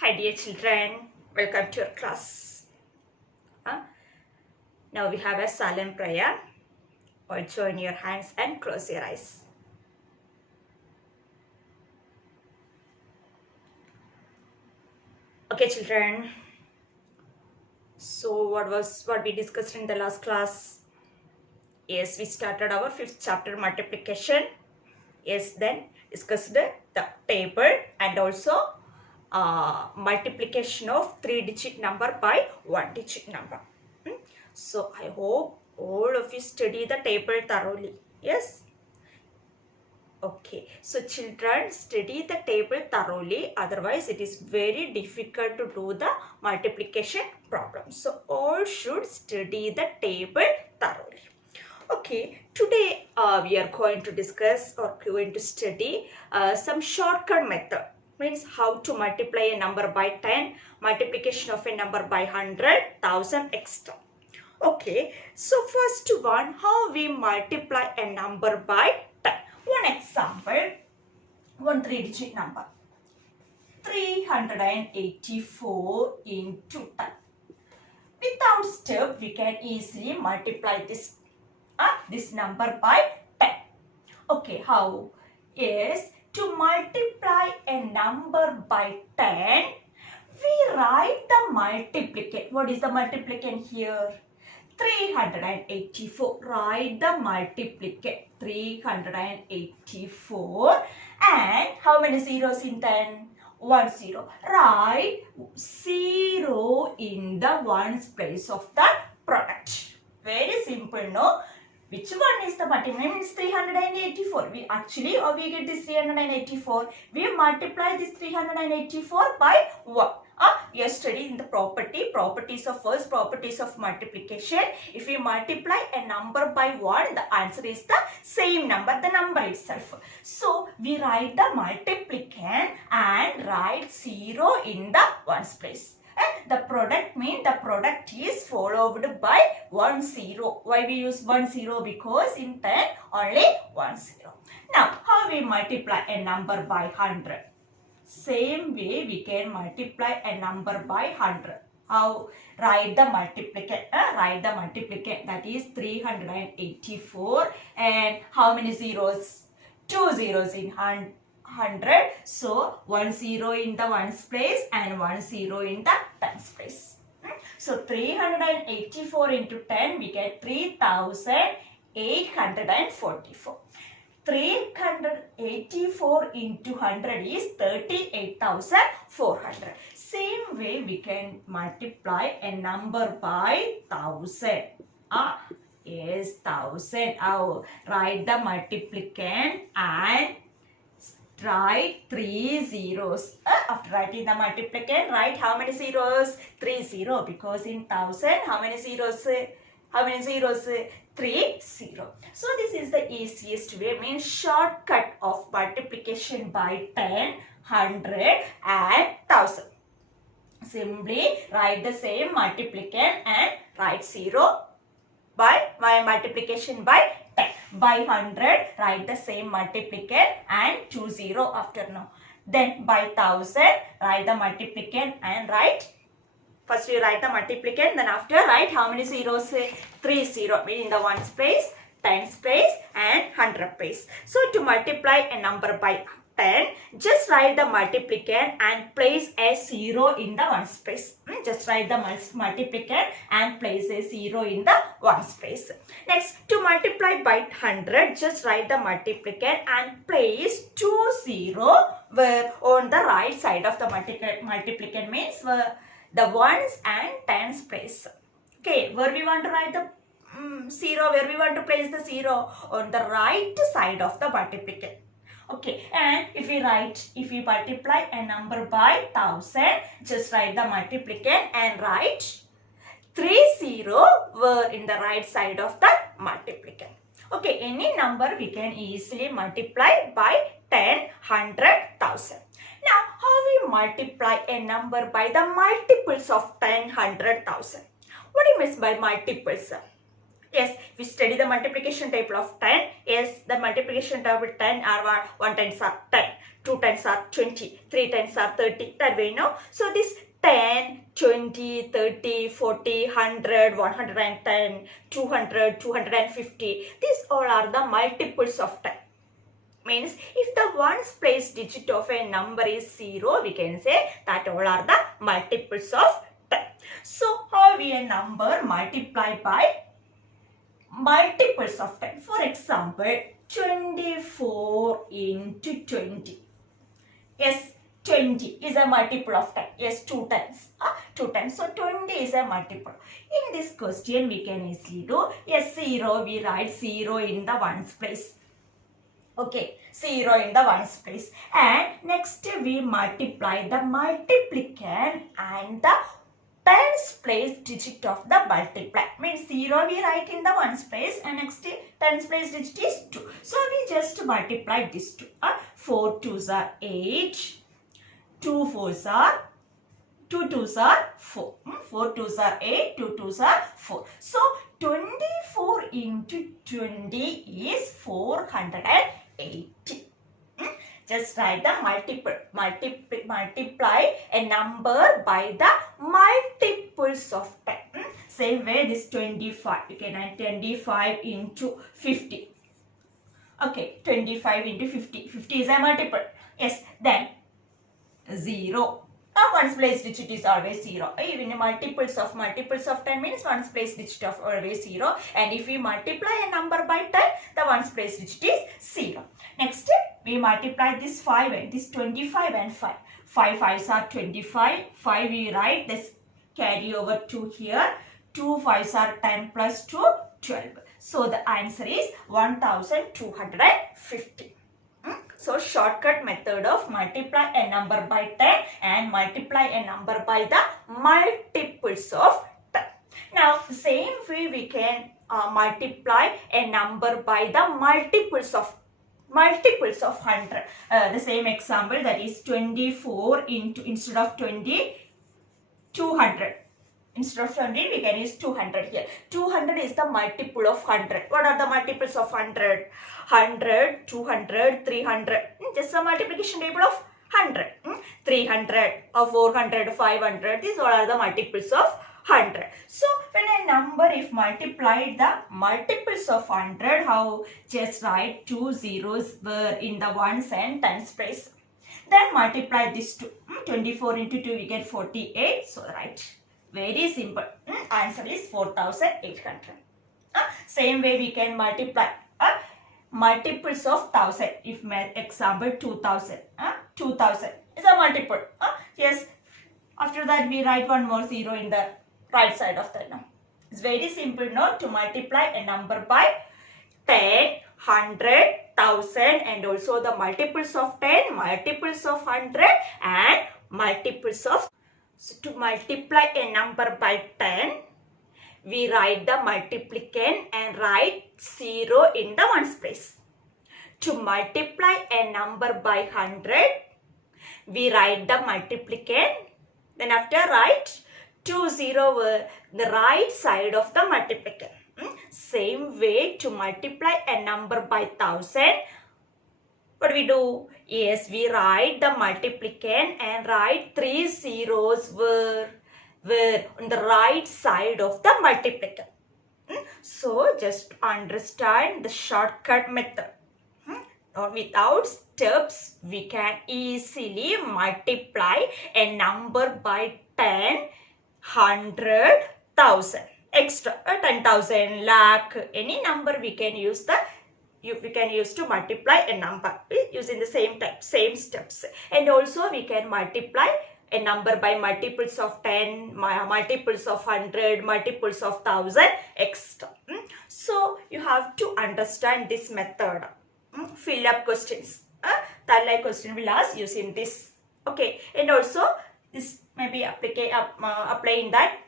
Hi dear children, welcome to your class. Now we have a solemn prayer. All join your hands and close your eyes. Okay children, so what we discussed in the last class? Yes, we started our 5th chapter multiplication. Yes, then discussed the table and also multiplication of 3-digit number by 1-digit number. So I hope all of you study the table thoroughly. Yes. Okay, so children, study the table thoroughly, otherwise it is very difficult to do the multiplication problem. So all should study the table thoroughly. Okay, today we are going to discuss or going to study some shortcut method. Means how to multiply a number by 10, multiplication of a number by 100, 1000, etc. Okay, so first one, how we multiply a number by 10. One example, one 3-digit number. 384 into 10. Without step, we can easily multiply this number by 10. Okay, how? Yes, to multiply a number by 10, we write the multiplicand. What is the multiplicand here? 384. Write the multiplicand. 384. And how many zeros in 10? 1 0. Write 0 in the ones place of the product. Very simple, no? Which one is the multiplier? Means 384. We get this 384. We multiply this 384 by 1. We are studying the properties of multiplication. If we multiply a number by 1, the answer is the same number, the number itself. So, we write the multiplicand and write 0 in the ones place. The product means the product is followed by 1 0. Why we use 1 0? Because in 10 only 1 0. Now, how we multiply a number by 100? Same way we can multiply a number by 100. How? Write the multiplicand. That is 384. And how many zeros? 2 zeros in 100. So 1 0 in the ones place and 1 0 in the tens place. So 384 into 10, we get 3844. 384 into 100 is 38,400. Same way we can multiply a number by 1000. Yes, 1000. Write the multiplicand and write 3 zeros. After writing the multiplicand, write how many zeros? 3 0. Because in 1000, how many zeros? 3 0. So this is the easiest way, means shortcut of multiplication by 10, 100 and 1000. Simply write the same multiplicand and write 0 by multiplication by 10. By 100, write the same multiplicand and 2 0 after now. Then by 1000, write the multiplicand and write. First we write the multiplicand, then after write how many zeros? 3 0, meaning the ones place, tens place and 100 place. So to multiply a number by 10, just write the multiplicand and place a 0 in the ones place. Just write the multiplicand and place a 0 in the ones place. Next, to multiply by 100, just write the multiplicand and place 2 0 where on the right side of the multiplicand means the ones and tens place. Okay, where we want to write the 0, where we want to place the 0? On the right side of the multiplicand. Okay, and if we multiply a number by 1000, just write the multiplicand and write 3 0 were in the right side of the multiplicand. Okay, any number we can easily multiply by 10, 100, 1000. Now, how we multiply a number by the multiples of 10, 100, 1000? What do you mean by multiples? Yes, we study the multiplication table of 10. Yes, the multiplication table 10 are 1 times are 10. 2 times are 20, 3 times are 30, that way, no? So this 10, 20, 30, 40, 100, 110, 200, 250, these all are the multiples of 10. Means if the ones place digit of a number is 0, we can say that all are the multiples of 10. So how we a number multiply by multiples of 10? For example, 24 into 20. Yes, 20 is a multiple of 10. Yes, 2 times. 2 times. So 20 is a multiple. In this question, we can easily do, yes, 0, we write 0 in the ones place. Okay, 0 in the ones place. And next we multiply the multiplicand and the tens place digit of the multiply. Means 0 we write in the ones place and next tens place digit is 2. So we just multiply this 2. 4 2s are 8. 2 4s are 2 2s are 4. 4 2s are 8. 2 2s are 4. So 24 into 20 is 480. Just write the multiply a number by the multiples of 10. Same way this 25. You can write 25 into 50. Okay, 25 into 50. 50 is a multiple. Yes, then 0. Now ones place digit is always 0. Even multiples of 10 means ones place digit of always 0. And if we multiply a number by 10, the ones place digit is 0. Next, we multiply this 5 and this 25 and 5. 5 5s are 25. 5 we write this carry over 2 here. 2 5s are 10 plus 2, 12. So the answer is 1250. So shortcut method of multiply a number by 10 and multiply a number by the multiples of 10. Now same way we can multiply a number by the multiples of 100. The same example, that is 24 into, instead of 20, 200. Instead of 20, we can use 200 here. 200 is the multiple of 100. What are the multiples of 100? 100, 200, 300. Just a multiplication table of 100. 300, 400, 500. These all are the multiples of 100. So when a number, if multiplied the multiples of 100, how? Just write 2 zeros were in the ones and tens place. Then multiply this 2. 24 into 2 we get 48. So right. Very simple. Answer is 4800. Same way we can multiply multiples of 1000. If example 2000. 2000 is a multiple. Yes. After that we write one more 0 in the right side of the number. It's very simple now to multiply a number by 10, 100, 1000 and also the multiples of 10, multiples of 100 and multiples of. So to multiply a number by 10, we write the multiplicand and write 0 in the ones place. To multiply a number by 100, we write the multiplicand. Then after write 2 0 the right side of the multiplicand. Same way to multiply a number by 1000. What we do? Yes, we write the multiplicand and write 3 zeros were on the right side of the multiplicand. So just understand the shortcut method. Without steps, we can easily multiply a number by 10, 100, 1000. Extra 10,000, lakh, any number we can use to multiply a number using the same type, same steps. And also we can multiply a number by multiples of 10, multiples of 100, multiples of 1000, etc. So you have to understand this method. Fill up questions. That like question will ask using this. Okay, and also this may be applying that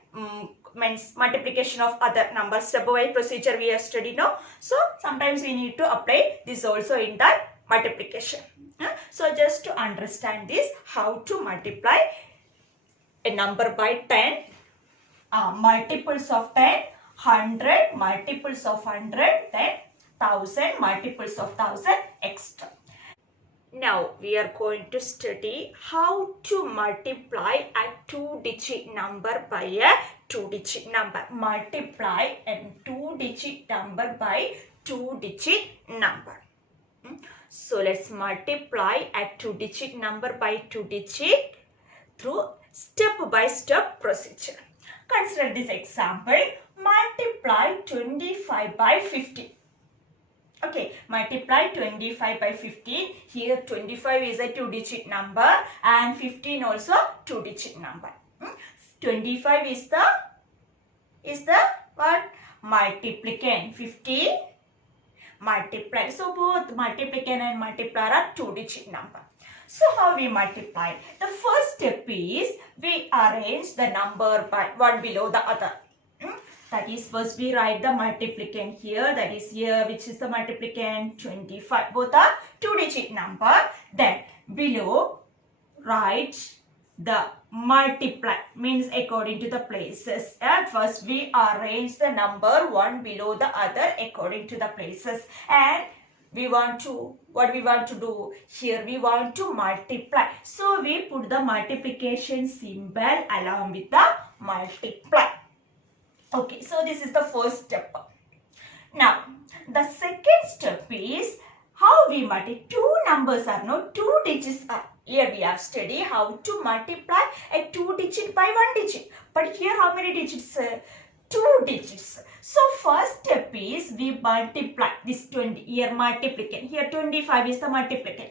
means multiplication of other numbers. Step-by procedure we have studied now. So sometimes we need to apply this also in that multiplication. So just to understand this, how to multiply a number by 10, multiples of 10, 100, multiples of 100, then 1000, multiples of 1000, etc. Now we are going to study how to multiply a two-digit number by a two-digit number. Multiply a two-digit number by two-digit number. So let's multiply a two-digit number by two-digit through step-by-step procedure. Consider this example. Multiply 25 by 15. Okay, multiply 25 by 15. Here 25 is a two-digit number and 15 also two-digit number. 25 is the what? Multiplicand. 15 multiply. So both multiplicand and multiplier are two-digit number. So how we multiply? The first step is we arrange the number by one below the other. That is, first we write the multiplicand here, that is here, which is the multiplicand 25. Both are two-digit number. Then below write the multiply, means according to the places. First we arrange the number one below the other according to the places. And what we want to do here, we want to multiply. So we put the multiplication symbol along with the multiply. Okay, so this is the first step. Now, the second step is how we multiply. Two numbers are not two digits are. Here we have studied how to multiply a two digit by one digit. But here how many digits? Two digits. So first step is we multiply this 20. Here multiplicand. Here 25 is the multiplicand.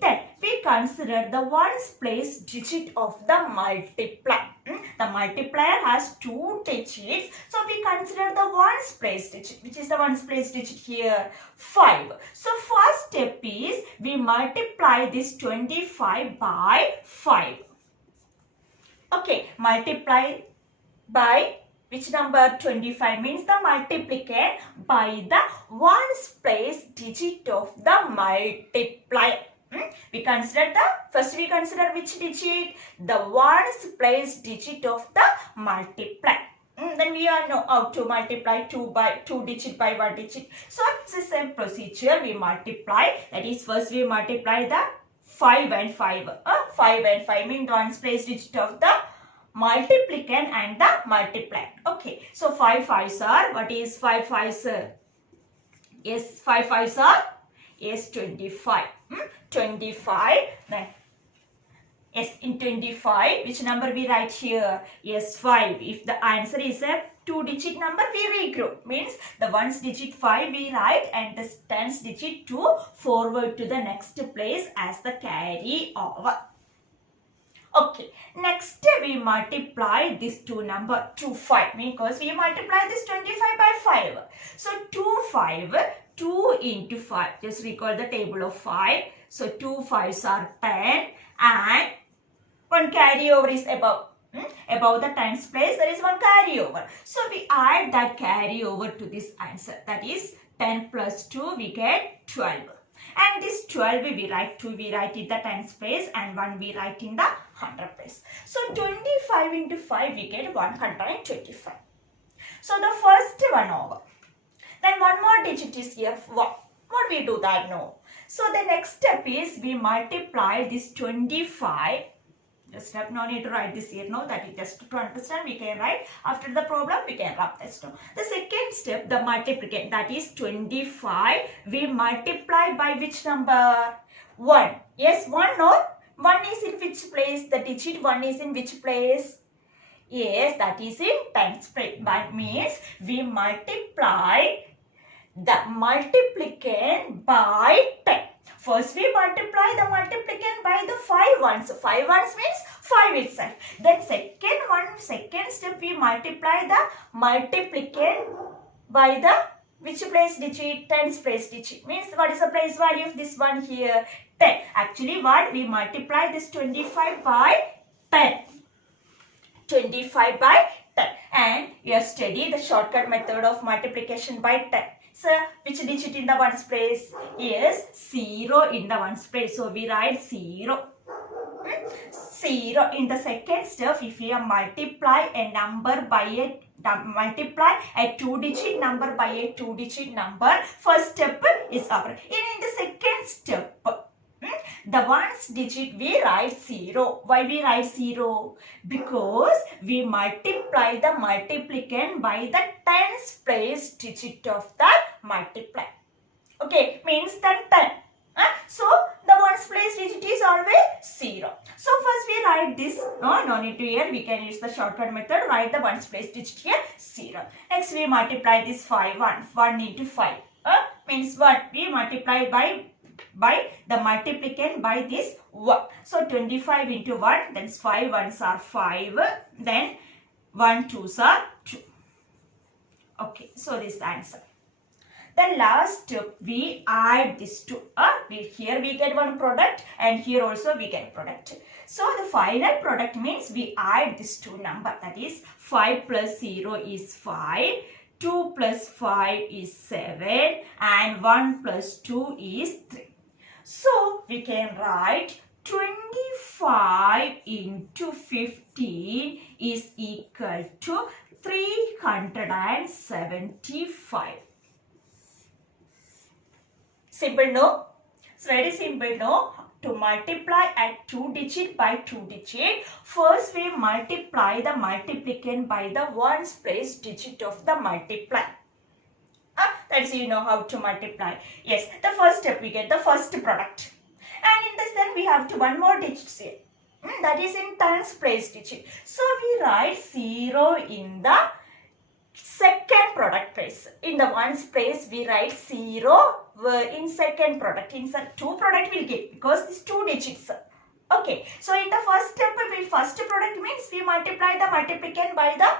Then we consider the ones place digit of the multiply. The multiplier has two digits. So we consider the ones place digit. Which is the ones place digit here? 5. So first step is we multiply this 25 by 5. Okay, multiply by which number? 25 means the multiplicand by the ones place digit of the multiplier. We consider first we consider which digit? The ones place digit of the multiply. Then we are know how to multiply two digit by one digit. So it's the same procedure. We multiply. That is, first we multiply the 5 and 5. 5 and 5 mean the ones place digit of the multiplicand and the multiplier. Okay. So 5 5s are, what is 5 5s? Yes, 5 5s are, yes, 25. 25. Then yes, in 25, which number we write here? Yes, 5. If the answer is a two-digit number, we regroup. Means the ones digit 5 we write and the tens digit 2 forward to the next place as the carry over. Okay, next we multiply this two number 2 5 because we multiply this 25 by 5. So 2 5, 2 into 5. Just recall the table of 5. So 2 5s are 10 and one carryover is above. Above the tens place there is one carryover. So we add that carryover to this answer. That is 10 plus 2 we get 12. And this 12 we write in the tens place and 1 we write in the 100 place. So 25 into 5 we get 125. So the first one over. Then one more digit is here. What we do that? No. So the next step is we multiply this 25. Just have no need to write this here. No, that is just to understand we can write. After the problem we can wrap this down. The second step, the multiplicand, that is 25. We multiply by which number? 1. Yes, 1 or 1 is in which place? The digit 1 is in which place? Yes, that is in tens place. That means we multiply the multiplicand by 10. First we multiply the multiplicand by the 5 ones. 5 ones means 5 itself. Then second step we multiply the multiplicand by the which place digit? Tens place digit. Means what is the place value of this one here? 10. Actually what? We multiply this 25 by 10. 25 by 10. And we have studied the shortcut method of multiplication by 10. So, which digit in the ones place? Yes, 0 in the ones place. So, we write 0. 0 in the second step, if we multiply a number by a two-digit number by a two-digit number, first step is over. In the second step, the ones digit we write 0. Why we write 0? Because we multiply the multiplicand by the tens place digit of the multiply. Okay, means that 10. So the ones place digit is always 0. So first we write this. No need to here. We can use the shortcut method. Write the ones place digit here 0. Next we multiply this 5 1 into 5. Means what? We multiply by the multiplicand by this 1. So 25 into 1. Then 5 ones are 5. Then 1 twos are 2. Okay, so this is the answer. Then last step we add this two. Here we get one product and here also we get product. So the final product means we add this two number, that is 5 plus 0 is 5, 2 plus 5 is 7 and 1 plus 2 is 3. So we can write 25 into 15 is equal to 375. Simple, no? It's very simple, no? To multiply at 2 digit by 2 digit, first we multiply the multiplicand by the ones place digit of the multiply. That's you know how to multiply. Yes, the first step we get the first product. And in this then we have to one more digit here. That is in tens place digit. So we write 0 in the second product place. In the ones place we write 0 in second product. In two product we'll get because these two digits. Okay. So in the first step, first product means we multiply the multiplicand by the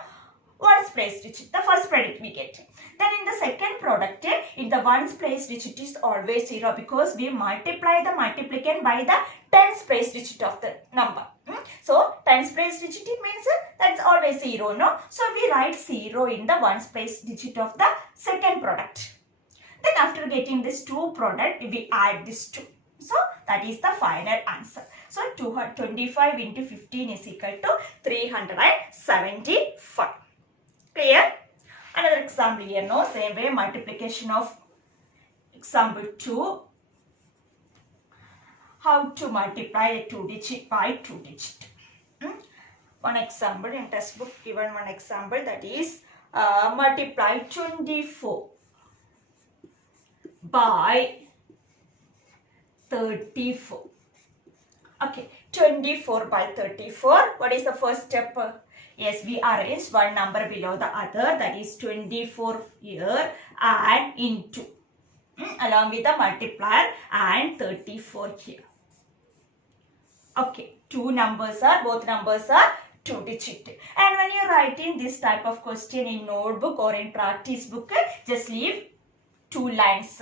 ones place digit. The first product we get. Then in the second product, in the ones place digit is always 0 because we multiply the multiplicand by the tens place digit of the number. So tens place digit means that's always 0, no? So we write 0 in the ones place digit of the second product. Then after getting this two product, we add this 2. So that is the final answer. So 25 into 15 is equal to 375. Clear? Another example here, no? Same way, multiplication of example 2. How to multiply a 2 digit by 2 digit. One example in textbook given one example, that is multiply 24 by 34. Okay, 24 by 34. What is the first step? Yes, we arrange one number below the other, that is 24 here and into along with the multiplier and 34 here. Okay, both numbers are 2 digit. And when you are writing this type of question in notebook or in practice book, just leave 2 lines.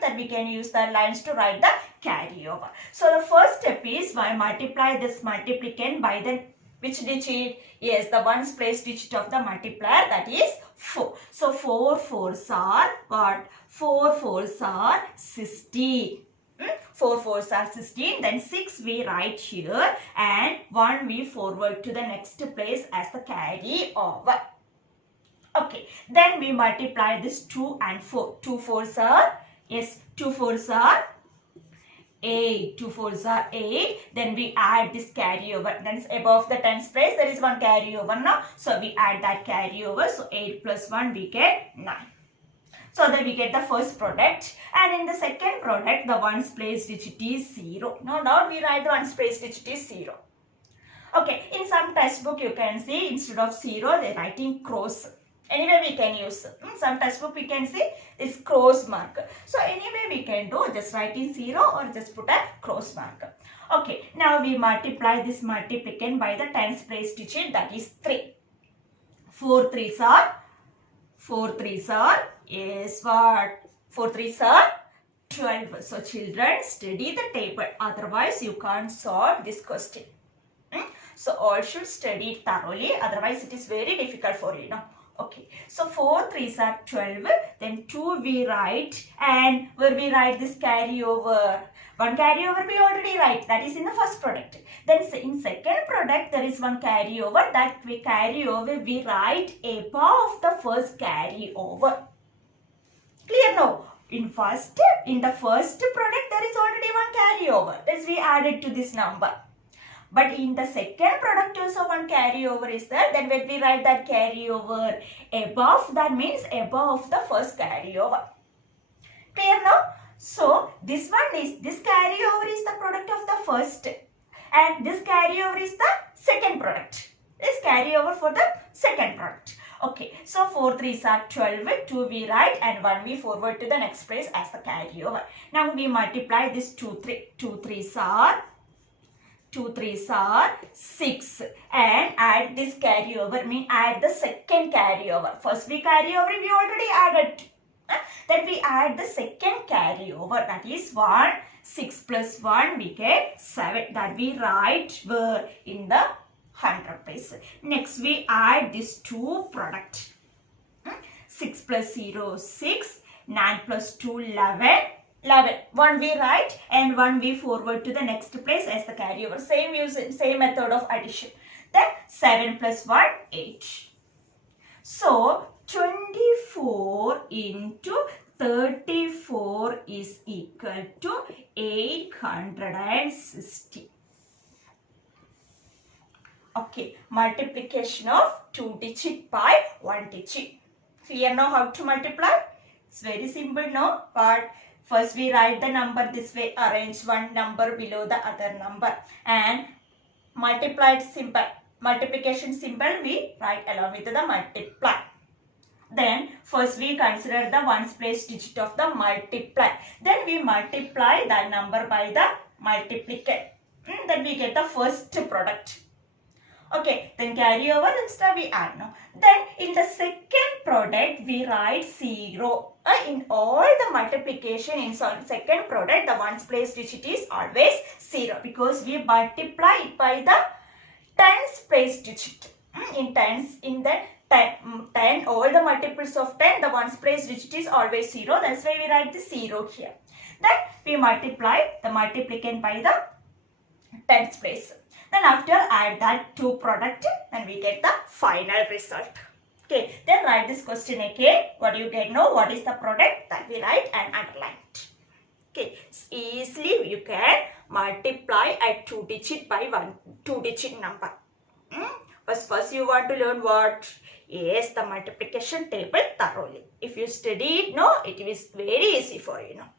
That we can use the lines to write the carryover. So the first step is multiply this multiplicand by the which digit? Yes, the ones place digit of the multiplier, that is 4. So 4 fours are what? 4 fours are 16. 4 fours are 16. Then 6 we write here and 1 we forward to the next place as the carry over. Okay, then we multiply this 2 and 4. 2 fours are, yes, 2 fours are 8. 2 fours are 8. Then we add this carryover. Then above the tens place there is one carryover now. So we add that carryover. So 8 plus 1 we get 9. So then we get the first product. And in the second product the ones place digit is 0. No doubt we write the ones place digit is 0. Okay, in some textbook you can see instead of 0 they are writing cross. Anyway we can use some textbook we can see this cross mark. So anyway we can do just writing 0 or just put a cross mark. Okay, now we multiply this multiplicand by the tens place digit, that is 3. 4 threes are yes what? 4 threes are 12. So children, study the table, otherwise you can't solve this question. So all should study it thoroughly, otherwise it is very difficult for you now. Okay, so 4 threes are 12, then 2 we write, and where we write this carryover. One carryover we already write, that is in the first product. Then in second product there is one carryover, that we carry over, we write above the first carryover. Clear now? in the first product there is already one carryover. Thus we added to this number. But in the second product also one carryover is there. Then when we write that carryover above, that means above the first carryover. Clear now? So this carryover is the product of the first, and this carryover is the second product. This carryover for the second product. Okay, so 4 3s are 12, 2 we write and 1 we forward to the next place as the carryover. Now we multiply this 2 3s are 6 and add this carryover, add the second carryover. First we carryover we already added. Then we add the second carryover, that is 1. 6 plus 1 we get 7, that we write in the 100 place. Next we add this two product. 6 plus 0 6, 9 plus 2 11. 1 we write and 1 we forward to the next place as the carryover. Same method of addition. Then 7 plus 1 8. So 24 into 34 is equal to 860. Okay, multiplication of 2 digit by 1 digit. Clear now how to multiply? It's very simple now, but first we write the number this way, arrange one number below the other number, and multiplication symbol we write along with the multiply. Then first we consider the ones place digit of the multiply. Then we multiply that number by the multiplier. Then we get the first product. Okay, then carryover instead we add now. Then in the second product we write 0. In all the multiplication in second product, the ones place digit is always 0 because we multiply it by the tens place digit. In the 10, all the multiples of 10, the ones place digit is always 0. That's why we write the 0 here. Then we multiply the multiplicand by the tens place. Then after add that two product, then we get the final result. Okay, then write this question again. What do you get now? What is the product? That we write and underline it. Okay, easily you can multiply a 2 digit by 2 digit number. But first you want to learn what? Yes, the multiplication table thoroughly. If you study it, no, it is very easy for you now.